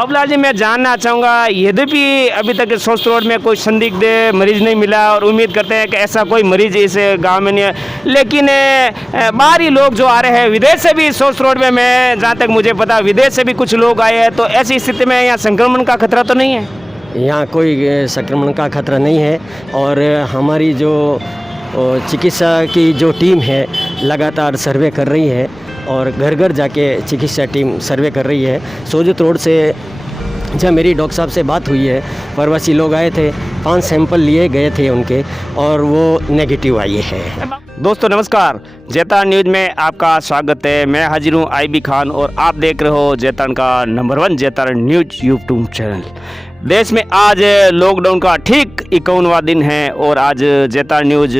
बाबूलाल जी, मैं जानना चाहूँगा, यद्यपि अभी तक सोस्ट रोड में कोई संदिग्ध मरीज नहीं मिला और उम्मीद करते हैं कि ऐसा कोई मरीज इस गांव में नहीं है, लेकिन बाहरी लोग जो आ रहे हैं विदेश से भी सोस्ट रोड में, मैं जहाँ तक मुझे पता विदेश से भी कुछ लोग आए हैं, तो ऐसी स्थिति में यहाँ संक्रमण का खतरा तो नहीं है? यहाँ कोई संक्रमण का खतरा नहीं है और हमारी जो चिकित्सा की जो टीम है लगातार सर्वे कर रही है और घर घर जाके चिकित्सा टीम सर्वे कर रही है। सोजत रोड से जब मेरी डॉक्टर साहब से बात हुई है, प्रवासी लोग आए थे, 5 सैंपल लिए गए थे उनके और वो नेगेटिव आई है। दोस्तों नमस्कार, जैतान न्यूज़ में आपका स्वागत है। मैं हाजिर हूँ आईबी खान और आप देख रहे हो जैतान का नंबर 1 जैतान न्यूज़ यूट्यूब चैनल। देश में आज लॉकडाउन का ठीक 51वां दिन है और आज जैतान न्यूज़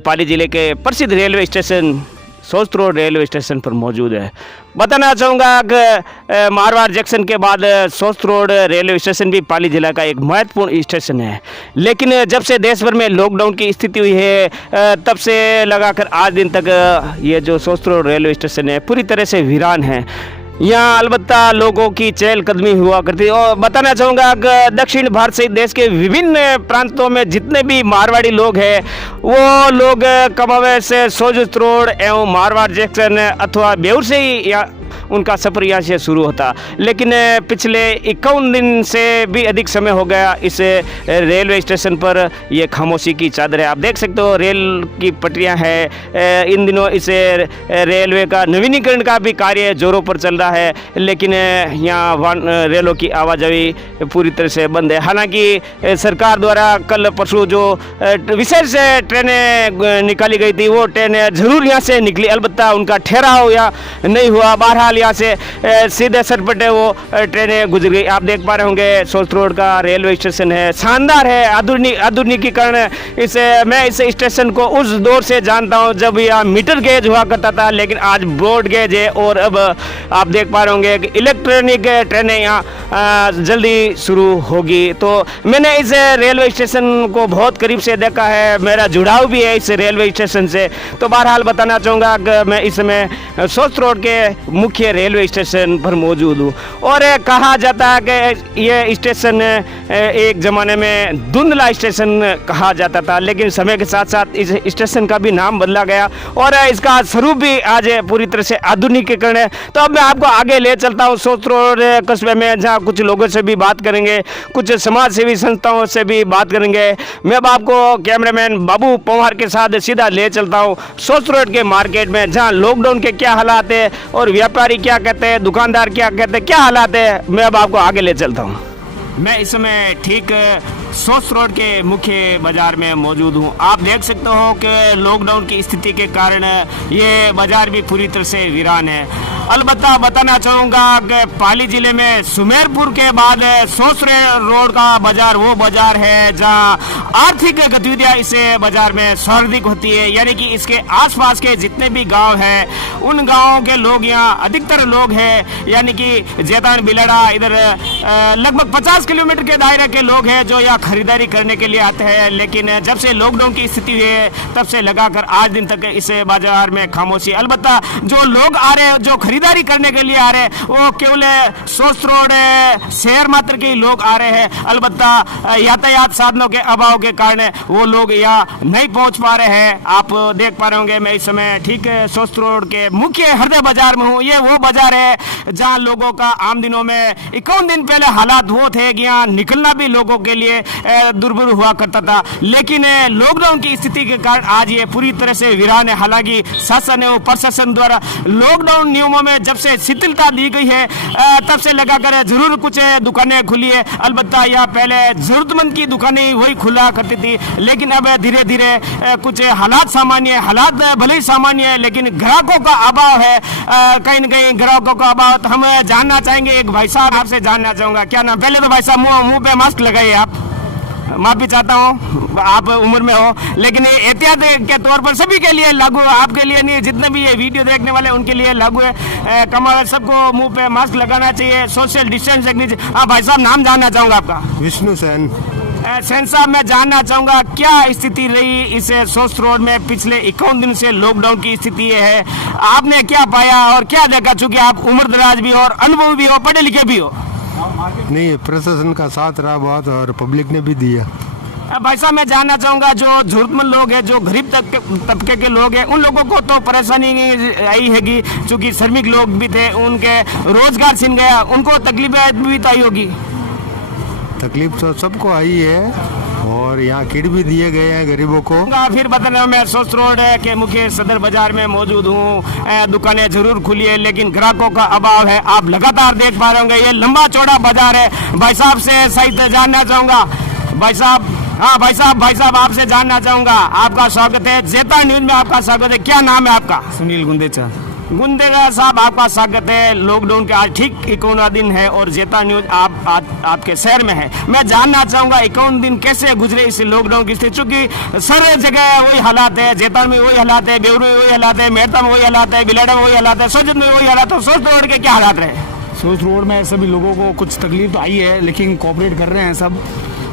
पाली ज़िले के प्रसिद्ध रेलवे स्टेशन सोस्ट रोड रेलवे स्टेशन पर मौजूद है। बताना चाहूँगा कि मारवाड़ जंक्शन के बाद सोस्ट रोड रेलवे स्टेशन भी पाली जिला का एक महत्वपूर्ण स्टेशन है, लेकिन जब से देश भर में लॉकडाउन की स्थिति हुई है तब से लगाकर आज दिन तक ये जो सोस्ट रोड रेलवे स्टेशन है पूरी तरह से वीरान है। यहाँ अलबत्ता लोगों की चहलकदमी हुआ करती है और बताना चाहूँगा कि दक्षिण भारत सहित देश के विभिन्न प्रांतों में जितने भी मारवाड़ी लोग हैं वो लोग कमावेश से सोजत रोड एवं मारवाड़ जंक्शन अथवा बेउर से ही यहाँ उनका सफ़र यहाँ से शुरू होता, लेकिन पिछले 51 दिन से भी अधिक समय हो गया इस रेलवे स्टेशन पर ये खामोशी की चादर है। आप देख सकते हो रेल की पटरियाँ हैं, इन दिनों इस रेलवे का नवीनीकरण का भी कार्य जोरों पर चल रहा है, लेकिन यहाँ रेलों की आवाजाही पूरी तरह से बंद है। हालांकि सरकार द्वारा कल परसों जो विशेष ट्रेनें निकाली गई थी वो ट्रेनें ज़रूर यहाँ से निकली, अलबत्ता उनका ठहराव यहाँ नहीं हुआ। बहरहाल यहाँ से सीधे सरपटे वो ट्रेनें गुजर गई। आप देख पा रहे होंगे सोस्ट रोड का रेलवे स्टेशन है, शानदार है, आधुनिकीकरण। मैं इस स्टेशन को उस दौर से जानता हूँ जब यह मीटर गेज हुआ करता था, लेकिन आज ब्रॉड गेज है और अब आप देख पा रहे होंगे कि इलेक्ट्रॉनिक ट्रेनें यहाँ जल्दी शुरू होगी। तो मैंने इस रेलवे स्टेशन को बहुत करीब से देखा है, मेरा जुड़ाव भी है इस रेलवे स्टेशन से। तो बहरहाल बताना चाहूँगा कि मैं इस समय सोस्ट रोड के मुख्य रेलवे स्टेशन पर मौजूद हूँ और कहा जाता है कि ये स्टेशन एक ज़माने में धुंधला स्टेशन कहा जाता था, लेकिन समय के साथ साथ इस स्टेशन का भी नाम बदला गया और इसका स्वरूप भी आज पूरी तरह से आधुनिकीकरण है। तो अब मैं आपको आगे ले चलता हूँ सोस्ट रोड कस्बे में, जहाँ कुछ लोगों से भी बात करेंगे, कुछ समाज सेवी संस्थाओं से भी बात करेंगे। मैं अब आपको कैमरामैन बाबू पंवार के साथ सीधा ले चलता हूँ सोस्ट रोड के मार्केट में, जहाँ लॉकडाउन के क्या हालात है और व्यापारी क्या कहते हैं, दुकानदार क्या कहते हैं, क्या हालात है, मैं अब आपको आगे ले चलता हूँ। मैं इस समय ठीक सोस्ट रोड के मुख्य बाजार में मौजूद हूँ। आप देख सकते हो कि लॉकडाउन की स्थिति के कारण ये बाजार भी पूरी तरह से वीरान है। अलबत्ता बताना चाहूँगा कि पाली जिले में सुमेरपुर के बाद सोस्ट रोड का बाजार वो बाजार है जहाँ आर्थिक गतिविधियाँ इस बाजार में सर्वाधिक होती है, यानी कि इसके आसपास के जितने भी गांव हैं उन गांवों के लोग यहाँ अधिकतर लोग हैं, यानी कि जैतान बिलड़ा इधर लगभग 50 किलोमीटर के दायरे के लोग हैं जो यहाँ खरीदारी करने के लिए आते हैं। लेकिन जब से लॉकडाउन की स्थिति हुई है तब से लगाकर आज दिन तक इस बाजार में खामोशी। अलबत्ता जो लोग आ रहे हैं, जो खरीदारी करने के लिए आ रहे हैं, वो केवल सोस्ट रोड शहर मात्र के लोग आ रहे हैं। अलबत्ता यातायात साधनों के अभाव के कारण वो लोग यहाँ नहीं पहुँच पा रहे हैं। आप देख पा रहे होंगे मैं इस समय ठीक सोस्ट रोड के मुख्य हृदय बाजार में हूँ। ये वो बाजार है जहाँ लोगों का आम दिनों में 51 दिन पहले हालात वो थे कि यहाँ निकलना भी लोगों के लिए दुर्भर हुआ करता था, लेकिन लॉकडाउन की स्थिति के कारण आज ये पूरी तरह से वीरान है। हालांकि शासन एवं प्रशासन द्वारा लॉकडाउन नियमों में जब से शिथिलता दी गई है तब से लगाकर जरूर कुछ दुकानें खुली है। अलबत्ता यहाँ पहले जरूरतमंद की दुकानें वही खुला करती थी, लेकिन अब धीरे धीरे कुछ हालात सामान्य, हालात भले ही सामान्य है लेकिन ग्राहकों का अभाव है, कहीं न कहीं ग्राहकों का अभाव। तो हम जानना चाहेंगे एक भाई साहब, आपसे जानना चाहूँगा, क्या नाम? पहले तो भाई साहब मुँह पे मास्क लगाइए। आप माफ़ी चाहता हूँ, आप उम्र में हो, लेकिन ये एहतियात के तौर पर सभी के लिए लागू है, आपके लिए नहीं, जितने भी ये वीडियो देखने वाले उनके लिए लागू है। कमाल सबको मुंह पे मास्क लगाना चाहिए, सोशल डिस्टेंस रखनी चाहिए। हाँ भाई साहब, नाम जानना चाहूँगा आपका? विष्णु सेन। सेन साहब, मैं जानना चाहूँगा क्या स्थिति रही इस सोस्ट रोड में पिछले 51 दिन से लॉकडाउन की स्थिति है, आपने क्या पाया और क्या देखा? चूँकि आप उम्र दराज भी हो और अनुभवी भी हो, पढ़े लिखे भी हो। नहीं, प्रशासन का साथ रहा बहुत और पब्लिक ने भी दिया। भाई साहब मैं जानना चाहूँगा जो जरूरतमंद लोग हैं, जो गरीब तबके के लोग हैं, उन लोगों को तो परेशानी आई हैगी, चूँकि श्रमिक लोग भी थे, उनके रोजगार छिन गया, उनको तकलीफें भी तो आई होगी। तकलीफ तो सबको आई है और यहाँ किट भी दिए गए हैं गरीबों को। फिर बता रहा हूँ मैं सोच रोड के मुख्य सदर बाजार में मौजूद हूँ। दुकानें जरूर खुली है लेकिन ग्राहकों का अभाव है। आप लगातार देख पा रहे होंगे ये लंबा चौड़ा बाजार है। भाई साहब से सही जानना चाहूँगा, भाई साहब, हाँ भाई साहब आपसे जानना चाहूँगा, आपका स्वागत है जेता न्यूज में, आपका स्वागत है। क्या नाम है आपका? सुनील गुंदेचा साहब आपका स्वागत है। लॉकडाउन के आज ठीक 51वां दिन है और जेता न्यूज आपके शहर में है। मैं जानना चाहूंगा 51 दिन कैसे गुजरे इस लॉकडाउन की स्थिति, चूंकि सारे जगह वही हालात है, जेता में वही हालात है, बेउरू में वही हालात है, मेहता में वही हालात है, बिलाड़ा में वही हालात है, सोजत में वही हालात है। सोच रोड के क्या हालात रहे? सोच रोड में सभी लोगों को कुछ तकलीफ तो आई है लेकिन कोऑपरेट कर रहे हैं सब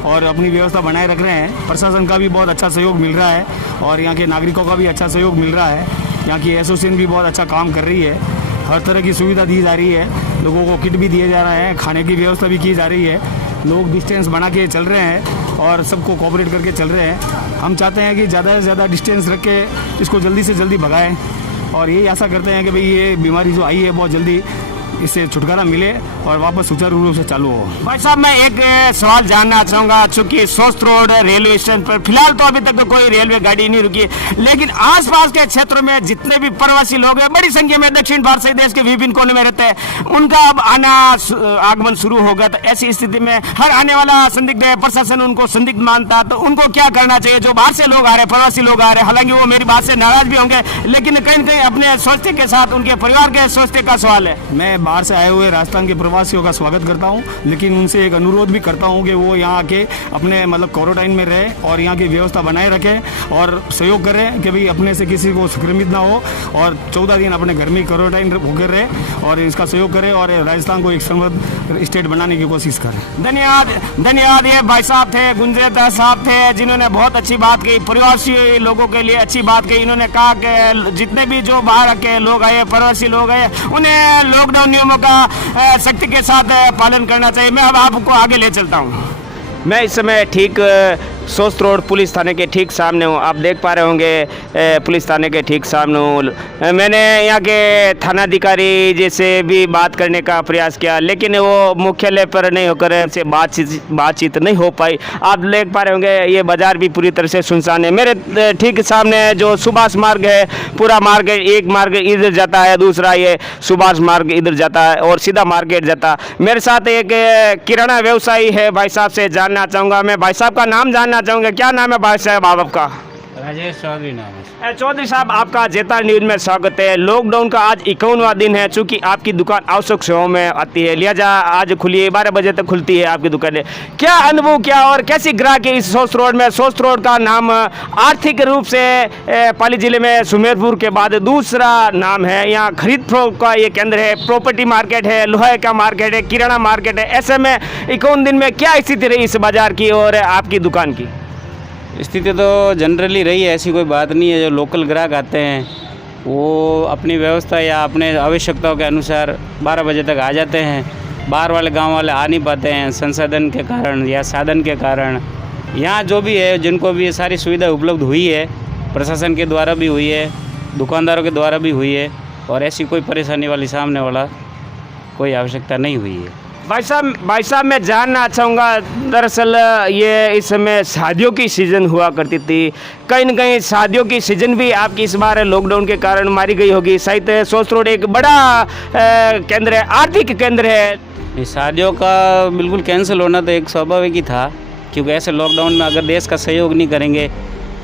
और अपनी व्यवस्था बनाए रख रहे हैं। प्रशासन का भी बहुत अच्छा सहयोग मिल रहा है और यहाँ के नागरिकों का भी अच्छा सहयोग मिल रहा है। यहाँ की एसोसिएशन भी बहुत अच्छा काम कर रही है, हर तरह की सुविधा दी जा रही है, लोगों को किट भी दिए जा रहे हैं, खाने की व्यवस्था भी की जा रही है, लोग डिस्टेंस बना के चल रहे हैं और सबको कोऑपरेट करके चल रहे हैं। हम चाहते हैं कि ज़्यादा से ज़्यादा डिस्टेंस रख के इसको जल्दी से जल्दी भगाएं और यही आशा करते हैं कि भाई ये बीमारी जो आई है बहुत जल्दी इससे छुटकारा मिले और वापस सुचारू रूप से चालू हो। भाई साहब मैं एक सवाल जानना चाहूँगा, चूँकि सोस्ट रोड रेलवे स्टेशन पर फिलहाल तो अभी तक तो कोई रेलवे गाड़ी नहीं रुकी, लेकिन आसपास के क्षेत्रों में जितने भी प्रवासी लोग हैं, बड़ी संख्या में दक्षिण भारत से देश के विभिन्न कोने में रहते हैं, उनका अब आगमन शुरू होगा। तो ऐसी स्थिति में हर आने वाला संदिग्ध है, प्रशासन उनको संदिग्ध मानता, तो उनको क्या करना चाहिए? जो बाहर से लोग आ रहे हैं, प्रवासी लोग आ रहे हैं, हालांकि वो मेरी बात से नाराज भी होंगे, लेकिन कहीं न कहीं अपने सोचते के साथ उनके परिवार के सोचते का सवाल है। मैं बाहर से आए हुए राजस्थान के प्रवासियों का स्वागत करता हूं, लेकिन उनसे एक अनुरोध भी करता हूं कि वो यहाँ आके अपने मतलब क्वारंटाइन में रहे और यहाँ की व्यवस्था बनाए रखें और सहयोग करें कि भाई अपने से किसी को संक्रमित ना हो और 14 दिन अपने घर में क्वारंटाइन होकर रहे और इसका सहयोग करें और राजस्थान को एक समृद्ध स्टेट बनाने की कोशिश करें। धन्यवाद। ये भाई साहब थे, गुंजेता साहब थे, जिन्होंने बहुत अच्छी बात की, प्रवासी लोगों के लिए अच्छी बात की। इन्होंने कहा कि जितने भी जो बाहर के लोग आए, प्रवासी लोग आए, उन्हें लॉकडाउन नियमों का सख्ती के साथ पालन करना चाहिए। मैं अब आपको आगे ले चलता हूँ। मैं इस समय ठीक सोस्ट रोड पुलिस थाने के ठीक सामने हूँ। आप देख पा रहे होंगे पुलिस थाने के ठीक सामने हूँ। मैंने यहाँ के थानाधिकारी जी से भी बात करने का प्रयास किया, लेकिन वो मुख्यालय पर नहीं होकर से बातचीत नहीं हो पाई। आप देख पा रहे होंगे ये बाज़ार भी पूरी तरह से सुनसान है। मेरे ठीक सामने जो सुभाष मार्ग है, पूरा मार्ग, एक मार्ग इधर जाता है, दूसरा ये सुभाष मार्ग इधर जाता है और सीधा मार्केट जाता है। मेरे साथ एक किराना व्यवसायी है, भाई साहब से जानना चाहूँगा मैं, भाई साहब का नाम जानना चाहूँगा। क्या नाम है भाई साहब आपका? राजेश चौधरी नाम है। चौधरी साहब आपका जेता न्यूज में स्वागत है। लॉकडाउन का आज 51वां दिन है, चूंकि आपकी दुकान आवश्यक सेवाओं में आती है, लिहाजा आज खुली है, 12 बजे तक खुलती है आपकी दुकानें। क्या अनुभव क्या और कैसी ग्राहक है इस सोस्ट रोड में? सोस्ट रोड का नाम आर्थिक रूप से पाली जिले में सुमेरपुर के बाद दूसरा नाम है। यहाँ खरीद फरोख्त का ये केंद्र है, प्रॉपर्टी मार्केट है, लोहे का मार्केट है, किराना मार्केट है। ऐसे में 51 दिन में क्या स्थिति रही इस बाजार की और आपकी दुकान की? स्थिति तो जनरली रही है, ऐसी कोई बात नहीं है। जो लोकल ग्राहक आते हैं वो अपनी व्यवस्था या अपने आवश्यकताओं के अनुसार 12 बजे तक आ जाते हैं। बाहर वाले गांव वाले आ नहीं पाते हैं संसाधन के कारण या साधन के कारण। यहाँ जो भी है, जिनको भी ये सारी सुविधा उपलब्ध हुई है, प्रशासन के द्वारा भी हुई है, दुकानदारों के द्वारा भी हुई है और ऐसी कोई परेशानी वाली सामने वाला कोई आवश्यकता नहीं हुई है। भाई साहब मैं जानना चाहूँगा, दरअसल ये इस समय शादियों की सीज़न हुआ करती थी, कहीं न कहीं शादियों की सीज़न भी आपकी इस बार लॉकडाउन के कारण मारी गई होगी। शायद सोस्ट रोड एक बड़ा केंद्र है, आर्थिक केंद्र है। शादियों का बिल्कुल कैंसिल होना तो एक स्वाभाविक ही था, क्योंकि ऐसे लॉकडाउन में अगर देश का सहयोग नहीं करेंगे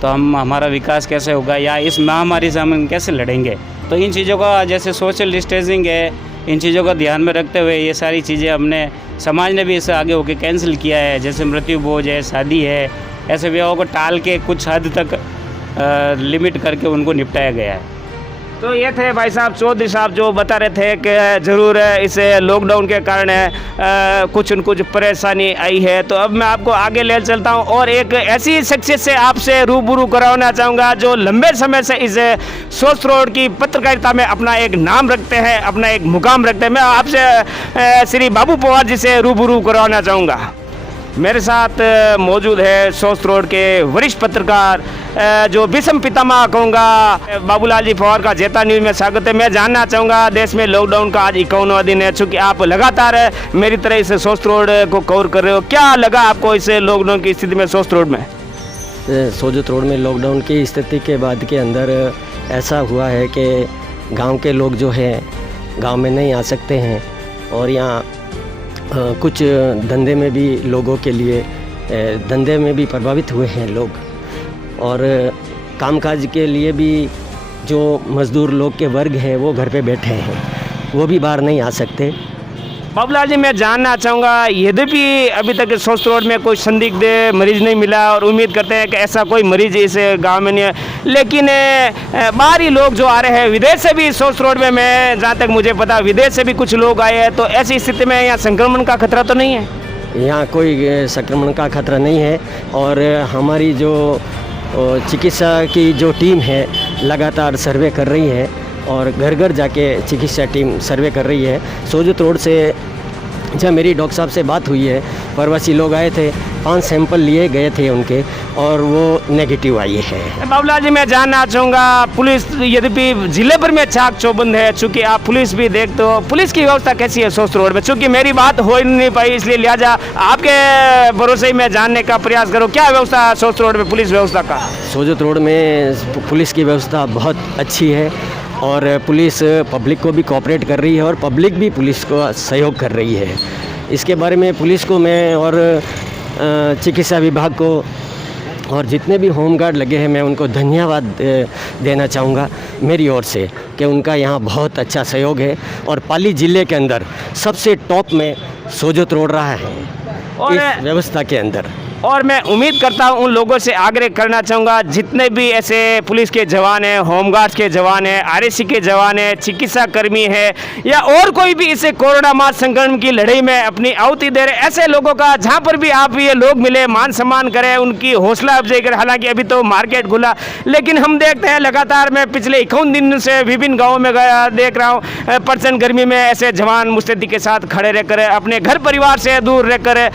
तो हमारा विकास कैसे होगा या इस महामारी से हम कैसे लड़ेंगे। तो इन चीज़ों का, जैसे सोशल डिस्टेंसिंग है, इन चीज़ों का ध्यान में रखते हुए ये सारी चीज़ें हमने, समाज ने भी इससे आगे होकर कैंसिल किया है। जैसे मृत्यु भोज है, शादी है, ऐसे विवाहों को टाल के कुछ हद तक लिमिट करके उनको निपटाया गया है। तो ये थे भाई साहब चौधरी साहब जो बता रहे थे कि ज़रूर इस लॉकडाउन के कारण कुछ न कुछ परेशानी आई है। तो अब मैं आपको आगे ले चलता हूँ और एक ऐसी शख्सियत से आपसे रूबरू कराना चाहूँगा जो लंबे समय से इस सोच रोड की पत्रकारिता में अपना एक नाम रखते हैं, अपना एक मुकाम रखते हैं। मैं आपसे श्री बाबू पवार जी से रूबरू कराना चाहूँगा। मेरे साथ मौजूद है सोच रोड के वरिष्ठ पत्रकार जो विषम पितामह कहूँगा बाबूलाल जी पवार का जेता न्यूज़ में स्वागत है। मैं जानना चाहूँगा देश में लॉकडाउन का आज 51वां दिन है, चूँकि आप लगातार मेरी तरह इस सोच रोड को कवर कर रहे हो, क्या लगा आपको इस लॉकडाउन की स्थिति में सोच रोड में? सोजत रोड में लॉकडाउन की स्थिति के बाद के अंदर ऐसा हुआ है कि गांव के लोग जो है गांव में नहीं आ सकते हैं और यहाँ कुछ धंधे में भी लोगों के लिए धंधे में भी प्रभावित हुए हैं लोग, और कामकाज के लिए भी जो मज़दूर लोग के वर्ग हैं वो घर पे बैठे हैं, वो भी बाहर नहीं आ सकते। बाबूलाल जी, मैं जानना चाहूँगा यद्यपि अभी तक सोच रोड में कोई संदिग्ध मरीज़ नहीं मिला और उम्मीद करते हैं कि ऐसा कोई मरीज़ इस गांव में नहीं है, लेकिन बाहरी लोग जो आ रहे हैं विदेश से भी सोच रोड में, मैं जहाँ तक मुझे पता विदेश से भी कुछ लोग आए हैं, तो ऐसी स्थिति में यहाँ संक्रमण का खतरा तो नहीं है? यहाँ कोई संक्रमण का खतरा नहीं है और हमारी जो चिकित्सा की जो टीम है लगातार सर्वे कर रही है और घर घर जाके चिकित्सा टीम सर्वे कर रही है। सोजत रोड से जब मेरी डॉक्टर साहब से बात हुई है, प्रवासी लोग आए थे, 5 सैंपल लिए गए थे उनके और वो नेगेटिव आई है। बाबूलाल जी, मैं जानना चाहूँगा पुलिस यद्यपि जिले भर में चाक चौबंद है, चूँकि आप पुलिस भी देखते हो, पुलिस की व्यवस्था कैसी है सोच रोड में? चूँकि मेरी बात हो नहीं पाई इसलिए लिहाजा आपके भरोसे ही मैं जानने का प्रयास करूँ, क्या व्यवस्था सोच रोड में पुलिस व्यवस्था का? सोजत रोड में पुलिस की व्यवस्था बहुत अच्छी है और पुलिस पब्लिक को भी कोऑपरेट कर रही है और पब्लिक भी पुलिस को सहयोग कर रही है। इसके बारे में पुलिस को मैं और चिकित्सा विभाग को और जितने भी होमगार्ड लगे हैं मैं उनको धन्यवाद देना चाहूँगा मेरी ओर से कि उनका यहाँ बहुत अच्छा सहयोग है और पाली ज़िले के अंदर सबसे टॉप में सोजत रोड रहा है इस व्यवस्था के अंदर। और मैं उम्मीद करता हूँ उन लोगों से आग्रह करना चाहूँगा जितने भी ऐसे पुलिस के जवान हैं, होमगार्ड्स के जवान हैं, आरएसी के जवान हैं, चिकित्सा कर्मी है या और कोई भी इसे कोरोना मार संक्रमण की लड़ाई में अपनी आहुति दे रहे, ऐसे लोगों का जहाँ पर भी आप ये लोग मिले मान सम्मान करें, उनकी हौसला अफजाई करें। हालांकि अभी तो मार्केट खुला, लेकिन हम देखते हैं लगातार मैं पिछले 51 दिन से विभिन्न गाँवों में गया देख रहा हूँ प्रचंड गर्मी में ऐसे जवान मुस्तैदी के साथ खड़े रहकर अपने घर परिवार से दूर रहकर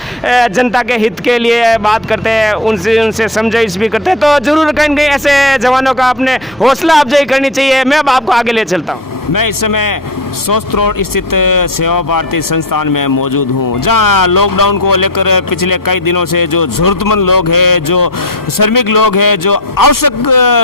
जनता के हित के लिए बात करते हैं, उनसे समझाइश भी करते हैं। तो जरूर कहीं कहीं ऐसे जवानों का अपने हौसला अफजाई करनी चाहिए। मैं अब आपको आगे ले चलता हूँ। मैं इस समय सोच रोड स्थित सेवा भारती संस्थान में मौजूद हूँ, जहाँ लॉकडाउन को लेकर पिछले कई दिनों से जो ज़रूरतमंद लोग हैं, जो श्रमिक लोग हैं, जो आवश्यक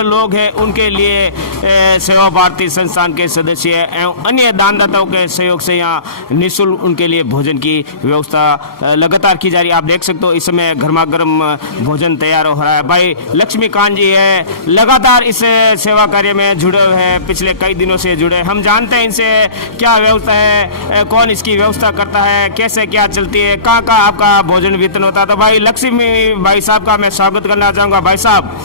लोग हैं, उनके लिए सेवा भारती संस्थान के सदस्य एवं अन्य दानदाताओं के सहयोग से यहाँ निःशुल्क उनके लिए भोजन की व्यवस्था लगातार की जा रही है। आप देख सकते हो इस समय गर्मा गर्म भोजन तैयार हो रहा है। भाई लक्ष्मीकांत जी है, लगातार इस सेवा कार्य में जुड़े हुए हैं, पिछले कई दिनों से जुड़े। हम जानते हैं इनसे क्या व्यवस्था है, कौन इसकी व्यवस्था करता है, कैसे क्या चलती है, कहाँ कहाँ आपका भोजन वितरण होता है। तो भाई लक्ष्मी भाई साहब का मैं स्वागत करना चाहूँगा। भाई साहब,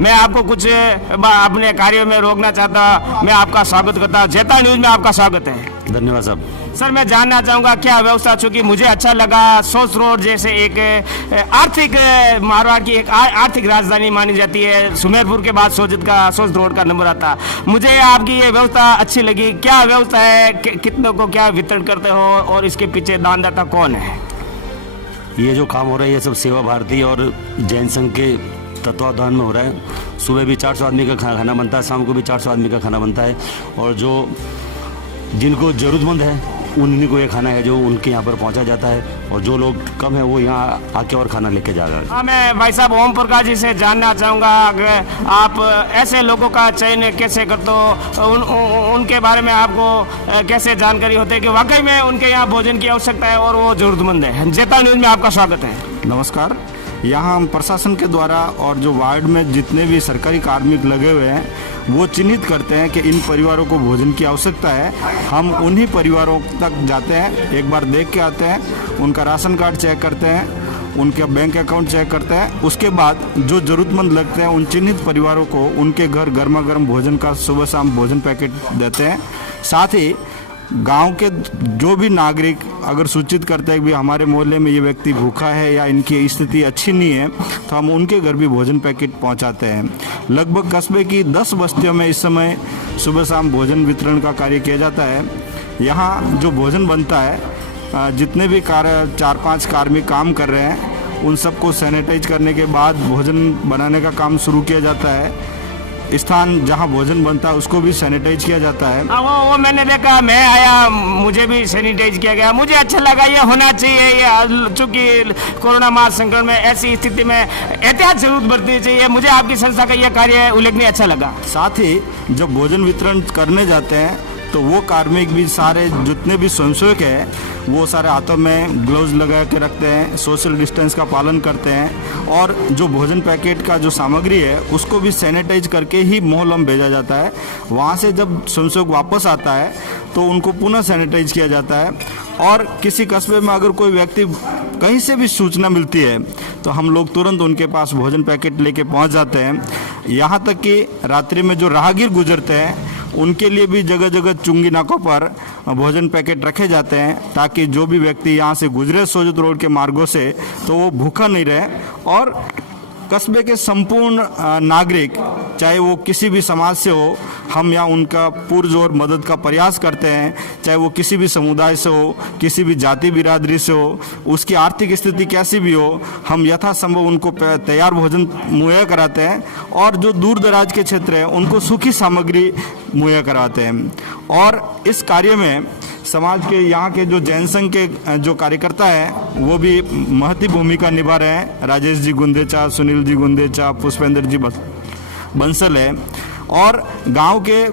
मैं आपको कुछ अपने कार्यों में रोकना चाहता, मैं आपका स्वागत करता हूँ। जेता न्यूज़ में आपका स्वागत है। धन्यवाद साहब। सर, मैं जानना चाहूँगा क्या व्यवस्था, चूँकि मुझे अच्छा लगा सोच रोड जैसे एक आर्थिक मारवाड़ की एक आर्थिक राजधानी मानी जाती है, सुमेरपुर के बाद सोच रोड का नंबर आता। मुझे आपकी ये व्यवस्था अच्छी लगी। क्या व्यवस्था है, कितनों को क्या वितरण करते हो और इसके पीछे दानदाता कौन है? ये जो काम हो रहा है ये सब सेवा भारती और जैन संघ के तत्वावधान में हो रहा है। सुबह भी 400 आदमी का खाना बनता है, शाम को भी 400 आदमी का खाना बनता है और जो जिनको ज़रूरतमंद है उन्हीं को ये खाना है जो उनके यहाँ पर पहुँचा जाता है और जो लोग कम है वो यहाँ आके और खाना लेके जा रहा है। हाँ, मैं भाई साहब ओम प्रकाश जी से जानना चाहूँगा आप ऐसे लोगों का चयन कैसे करते हो, उनके बारे में आपको कैसे जानकारी होती है कि वाकई में उनके यहाँ भोजन की आवश्यकता है और वो ज़रूरतमंद है। जेता न्यूज़ में आपका स्वागत है। नमस्कार। यहाँ हम प्रशासन के द्वारा और जो वार्ड में जितने भी सरकारी कार्मिक लगे हुए हैं वो चिन्हित करते हैं कि इन परिवारों को भोजन की आवश्यकता है। हम उन्हीं परिवारों तक जाते हैं, एक बार देख के आते हैं, उनका राशन कार्ड चेक करते हैं उनके बैंक अकाउंट चेक करते हैं। उसके बाद जो ज़रूरतमंद लगते हैं उन चिन्हित परिवारों को उनके घर गर्मा गर्म भोजन का सुबह शाम भोजन पैकेट देते हैं। साथ ही गांव के जो भी नागरिक अगर सूचित करते हैं कि हमारे मोहल्ले में ये व्यक्ति भूखा है या इनकी स्थिति अच्छी नहीं है, तो हम उनके घर भी भोजन पैकेट पहुंचाते हैं। लगभग कस्बे की 10 बस्तियों में इस समय सुबह शाम भोजन वितरण का कार्य किया जाता है। यहाँ जो भोजन बनता है, जितने भी 4-5 कार्मिक काम कर रहे हैं उन सबको सैनिटाइज करने के बाद भोजन बनाने का काम शुरू किया जाता है। स्थान जहां भोजन बनता है उसको भी सैनिटाइज किया जाता है। वो मैंने देखा, मैं आया, मुझे भी सैनिटाइज किया गया, मुझे अच्छा लगा। ये होना चाहिए, ये चूंकि कोरोना महामारी संक्रमण में ऐसी स्थिति में एहतियात जरूर बरतनी चाहिए। मुझे आपकी संस्था का यह कार्य उल्लेखनीय अच्छा लगा। साथ ही जब भोजन वितरण करने जाते हैं तो वो कार्मिक भी सारे जितने भी स्वयंसेवक हैं वो सारे हाथों में ग्लव्स लगा के रखते हैं, सोशल डिस्टेंस का पालन करते हैं और जो भोजन पैकेट का जो सामग्री है उसको भी सैनिटाइज करके ही मोहल्लों में भेजा जाता है। वहाँ से जब स्वयंसेवक वापस आता है तो उनको पुनः सैनिटाइज किया जाता है। और किसी कस्बे में अगर कोई व्यक्ति कहीं से भी सूचना मिलती है तो हम लोग तुरंत उनके पास भोजन पैकेट लेके पहुँच जाते हैं। यहाँ तक कि रात्रि में जो राहगीर गुजरते हैं उनके लिए भी जगह जगह चुंगी नाकों पर भोजन पैकेट रखे जाते हैं, ताकि जो भी व्यक्ति यहाँ से गुजरे सोजत रोड के मार्गों से तो वो भूखा नहीं रहे। और कस्बे के संपूर्ण नागरिक, चाहे वो किसी भी समाज से हो, हम यहाँ उनका पुरजोर मदद का प्रयास करते हैं। चाहे वो किसी भी समुदाय से हो, किसी भी जाति बिरादरी से हो, उसकी आर्थिक स्थिति कैसी भी हो, हम यथासंभव उनको तैयार भोजन मुहैया कराते हैं। और जो दूर दराज के क्षेत्र हैं उनको सूखी सामग्री मुहैया कराते हैं। और इस कार्य में समाज के यहाँ के जो जैन संघ के जो कार्यकर्ता हैं वो भी महत्वपूर्ण भूमिका निभा रहे हैं। राजेश जी गुंदेचा, सुनील जी गुंदेचा, पुष्पेंद्र जी बंसल है। और गांव के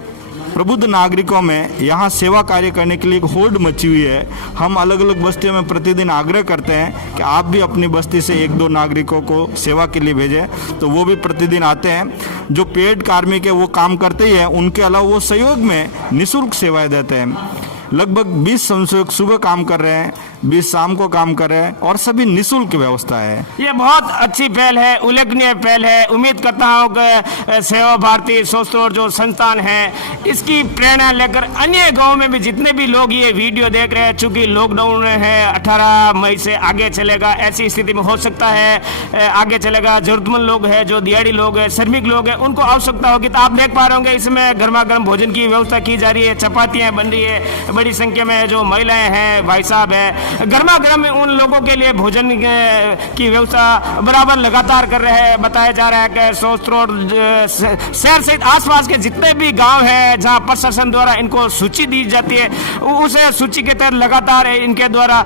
प्रबुद्ध नागरिकों में यहाँ सेवा कार्य करने के लिए एक होड़ मची हुई है। हम अलग अलग बस्तियों में प्रतिदिन आग्रह करते हैं कि आप भी अपनी बस्ती से 1-2 नागरिकों को सेवा के लिए भेजें, तो वो भी प्रतिदिन आते हैं। जो पेड कार्मिक है वो काम करते ही हैं, उनके अलावा वो सहयोग में निःशुल्क सेवाएं देते हैं। लगभग 20 स्वयंसेवक सुबह काम कर रहे हैं, 20 शाम को काम कर रहे हैं और सभी निःशुल्क व्यवस्था है। ये बहुत अच्छी पहल है, उल्लेखनीय पहल है। उम्मीद करता हूँ कि सेवा भारती सोस्त्रोड जो संस्थान है इसकी प्रेरणा लेकर अन्य गाँव में भी जितने भी लोग ये वीडियो देख रहे हैं, चूँकि लॉकडाउन है 18 मई से आगे चलेगा, ऐसी स्थिति में हो सकता है आगे चलेगा। जरूरतमंद लोग हैं, जो दिहाड़ी लोग हैं, श्रमिक लोग हैं, उनको आवश्यकता होगी। तो आप देख पा रहे होंगे इसमें गर्मा गर्म भोजन की व्यवस्था की जा रही है, चपातियाँ बन रही है, बड़ी संख्या में जो महिलाएं हैं, भाई साहब है, गर्मा गर्म उन लोगों के लिए भोजन की व्यवस्था बराबर लगातार कर रहे हैं। बताया जा रहा है कि सोस्त्रोड शहर सहित आसपास के जितने भी गांव हैं जहां प्रशासन द्वारा इनको सूची दी जाती है, उस सूची के तहत लगातार इनके द्वारा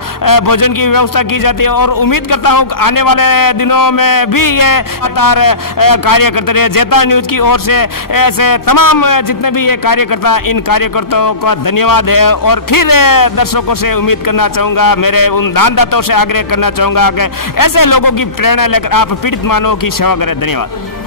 भोजन की व्यवस्था की जाती है। और उम्मीद करता हूं आने वाले दिनों में भी ये लगातार कार्य करते रहे। जेता न्यूज की ओर से ऐसे तमाम जितने भी ये कार्यकर्ता, इन कार्यकर्ताओं का धन्यवाद है। और फिर दर्शकों से उम्मीद करना चाहूँगा, मेरे उन दानदाताओं से आग्रह करना चाहूँगा कि ऐसे लोगों की प्रेरणा लेकर आप पीड़ित मानवों की सेवा करें। धन्यवाद।